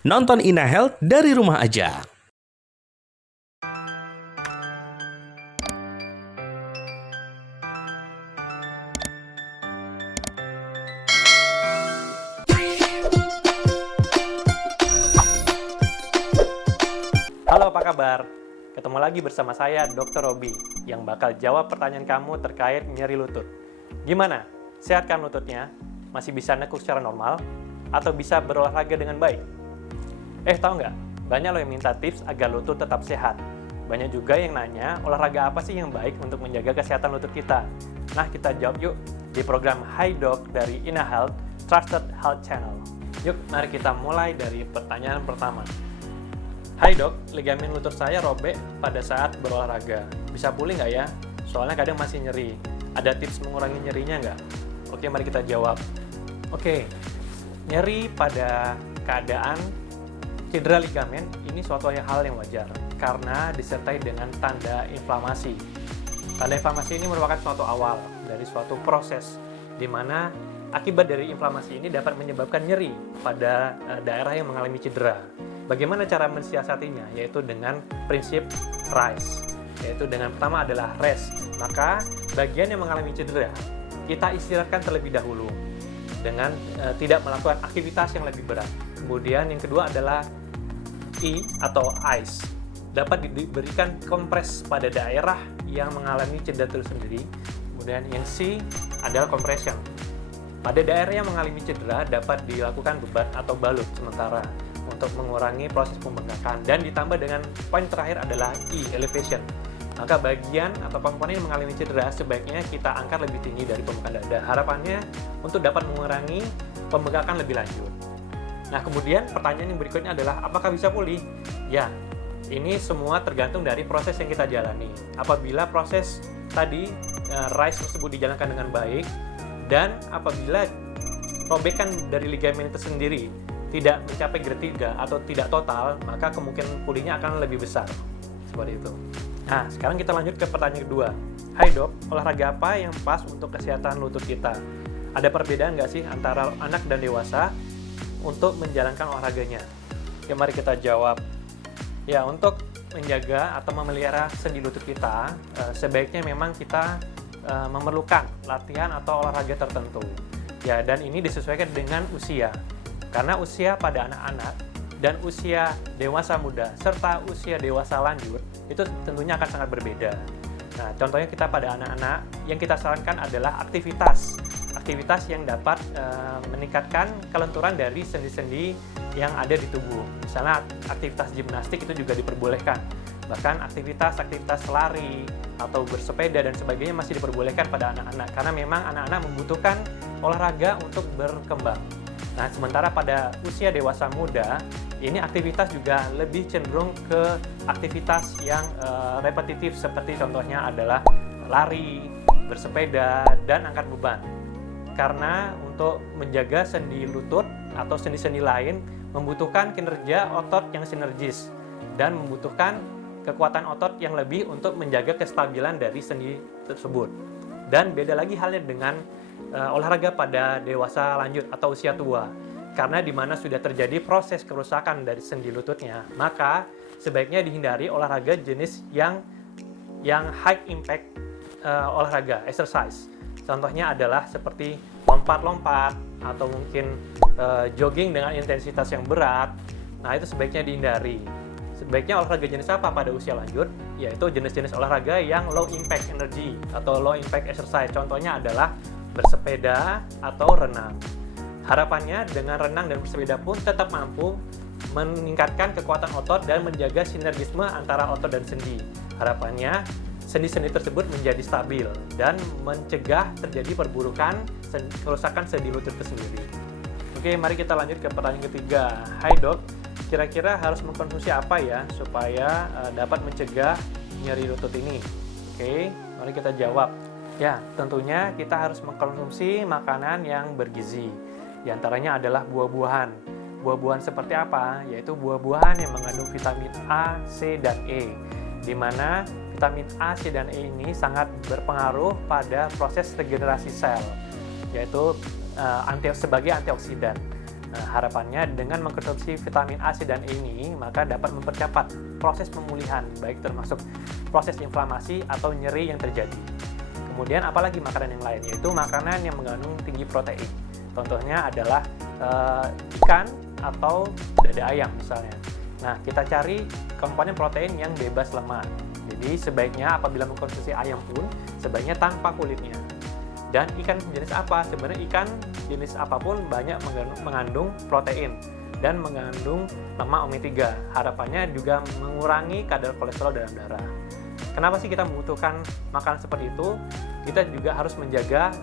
Nonton Ina Health dari rumah aja. Halo, apa kabar? Ketemu lagi bersama saya, Dr. Robi, yang bakal jawab pertanyaan kamu terkait nyeri lutut. Gimana? Sehat kan lututnya? Masih bisa nekuk secara normal? Atau bisa berolahraga dengan baik? Tahu nggak? Banyak loh yang minta tips agar lutut tetap sehat. Banyak juga yang nanya, olahraga apa sih yang baik untuk menjaga kesehatan lutut kita? Nah, kita jawab yuk di program Hi Doc dari Ina Health, Trusted Health Channel. Yuk, mari kita mulai dari pertanyaan pertama. Hai dok, ligamen lutut saya robek pada saat berolahraga. Bisa pulih nggak ya? Soalnya kadang masih nyeri. Ada tips mengurangi nyerinya nggak? Oke, mari kita jawab. Oke, nyeri pada keadaan cedera ligamen ini suatu hal yang wajar karena disertai dengan tanda inflamasi. Tanda inflamasi ini merupakan suatu awal dari suatu proses di mana akibat dari inflamasi ini dapat menyebabkan nyeri pada daerah yang mengalami cedera. Bagaimana cara mensiasatinya? Yaitu dengan prinsip RICE, yaitu dengan pertama adalah rest. Maka bagian yang mengalami cedera, kita istirahatkan terlebih dahulu dengan tidak melakukan aktivitas yang lebih berat. Kemudian yang kedua adalah I atau ice. Dapat diberikan kompres pada daerah yang mengalami cedera itu sendiri. Kemudian yang C adalah compression. Pada daerah yang mengalami cedera dapat dilakukan beban atau balut sementara untuk mengurangi proses pembengkakan, dan ditambah dengan poin terakhir adalah E, elevation. Maka bagian atau komponen yang mengalami cedera sebaiknya kita angkat lebih tinggi dari permukaan dada. Harapannya untuk dapat mengurangi pembengkakan lebih lanjut. Nah, kemudian pertanyaan yang berikutnya adalah apakah bisa pulih? Ya, ini semua tergantung dari proses yang kita jalani. Apabila proses tadi RICE tersebut dijalankan dengan baik, dan apabila robekan dari ligamen itu sendiri tidak mencapai grade 3 atau tidak total, maka kemungkinan pulihnya akan lebih besar. Seperti itu. Nah, sekarang kita lanjut ke pertanyaan kedua. Hai dok, olahraga apa yang pas untuk kesehatan lutut kita? Ada perbedaan nggak sih antara anak dan dewasa untuk menjalankan olahraganya? Oke, mari kita jawab. Ya, untuk menjaga atau memelihara sendi lutut kita, sebaiknya memang kita memerlukan latihan atau olahraga tertentu. Ya, dan ini disesuaikan dengan usia. Karena usia pada anak-anak dan usia dewasa muda serta usia dewasa lanjut itu tentunya akan sangat berbeda. Nah, contohnya kita pada anak-anak yang kita sarankan adalah aktivitas yang dapat meningkatkan kelenturan dari sendi-sendi yang ada di tubuh. Misalnya aktivitas gimnastik itu juga diperbolehkan. Bahkan aktivitas lari atau bersepeda dan sebagainya masih diperbolehkan pada anak-anak karena memang anak-anak membutuhkan olahraga untuk berkembang. Nah, sementara pada usia dewasa muda, ini aktivitas juga lebih cenderung ke aktivitas yang repetitif seperti contohnya adalah lari, bersepeda, dan angkat beban. Karena untuk menjaga sendi lutut atau sendi-sendi lain membutuhkan kinerja otot yang sinergis dan membutuhkan kekuatan otot yang lebih untuk menjaga kestabilan dari sendi tersebut. Dan beda lagi halnya dengan olahraga pada dewasa lanjut atau usia tua, karena di mana sudah terjadi proses kerusakan dari sendi lututnya, maka sebaiknya dihindari olahraga jenis yang high impact olahraga exercise. Contohnya adalah seperti lompat-lompat atau mungkin jogging dengan intensitas yang berat. Nah, itu sebaiknya dihindari. Sebaiknya olahraga jenis apa pada usia lanjut? Yaitu jenis-jenis olahraga yang low impact energy atau low impact exercise. Contohnya adalah bersepeda atau renang. Harapannya dengan renang dan bersepeda pun tetap mampu meningkatkan kekuatan otot dan menjaga sinergisme antara otot dan sendi. Harapannya sendi-sendi tersebut menjadi stabil dan mencegah terjadi perburukan kerusakan sendi lutut itu sendiri. Oke, mari kita lanjut ke pertanyaan ketiga. Hai dok, kira-kira harus mengkonsumsi apa ya supaya dapat mencegah nyeri lutut ini? Oke, mari kita jawab. Ya, tentunya kita harus mengkonsumsi makanan yang bergizi. Di antaranya adalah buah-buahan. Buah-buahan seperti apa? Yaitu buah-buahan yang mengandung vitamin A, C, dan E. Di mana vitamin A, C, dan E ini sangat berpengaruh pada proses regenerasi sel, yaitu sebagai antioksidan. Nah, harapannya dengan mengkonsumsi vitamin A, C, dan E ini, maka dapat mempercepat proses pemulihan, baik termasuk proses inflamasi atau nyeri yang terjadi. Kemudian apalagi makanan yang lain, yaitu makanan yang mengandung tinggi protein. Contohnya adalah ikan atau dada ayam misalnya. Nah, kita cari komponen protein yang bebas lemak. Jadi sebaiknya apabila mengkonsumsi ayam pun, sebaiknya tanpa kulitnya. Dan ikan jenis apa? Sebenarnya ikan jenis apapun banyak mengandung protein dan mengandung lemak omega 3. Harapannya juga mengurangi kadar kolesterol dalam darah. Kenapa sih kita membutuhkan makanan seperti itu? Kita juga harus menjaga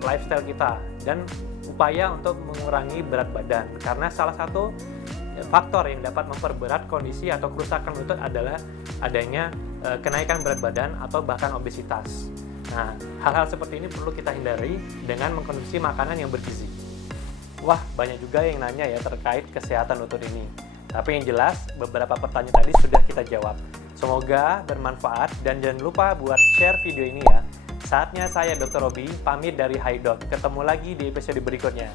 lifestyle kita dan upaya untuk mengurangi berat badan. Karena salah satu faktor yang dapat memperberat kondisi atau kerusakan lutut adalah adanya kenaikan berat badan atau bahkan obesitas. Nah, hal-hal seperti ini perlu kita hindari dengan mengkonsumsi makanan yang bergizi. Wah, banyak juga yang nanya ya terkait kesehatan lutut ini. Tapi yang jelas, beberapa pertanyaan tadi sudah kita jawab. Semoga bermanfaat dan jangan lupa buat share video ini ya. Saatnya saya Dr. Robi pamit dari HiDoc. Ketemu lagi di episode berikutnya.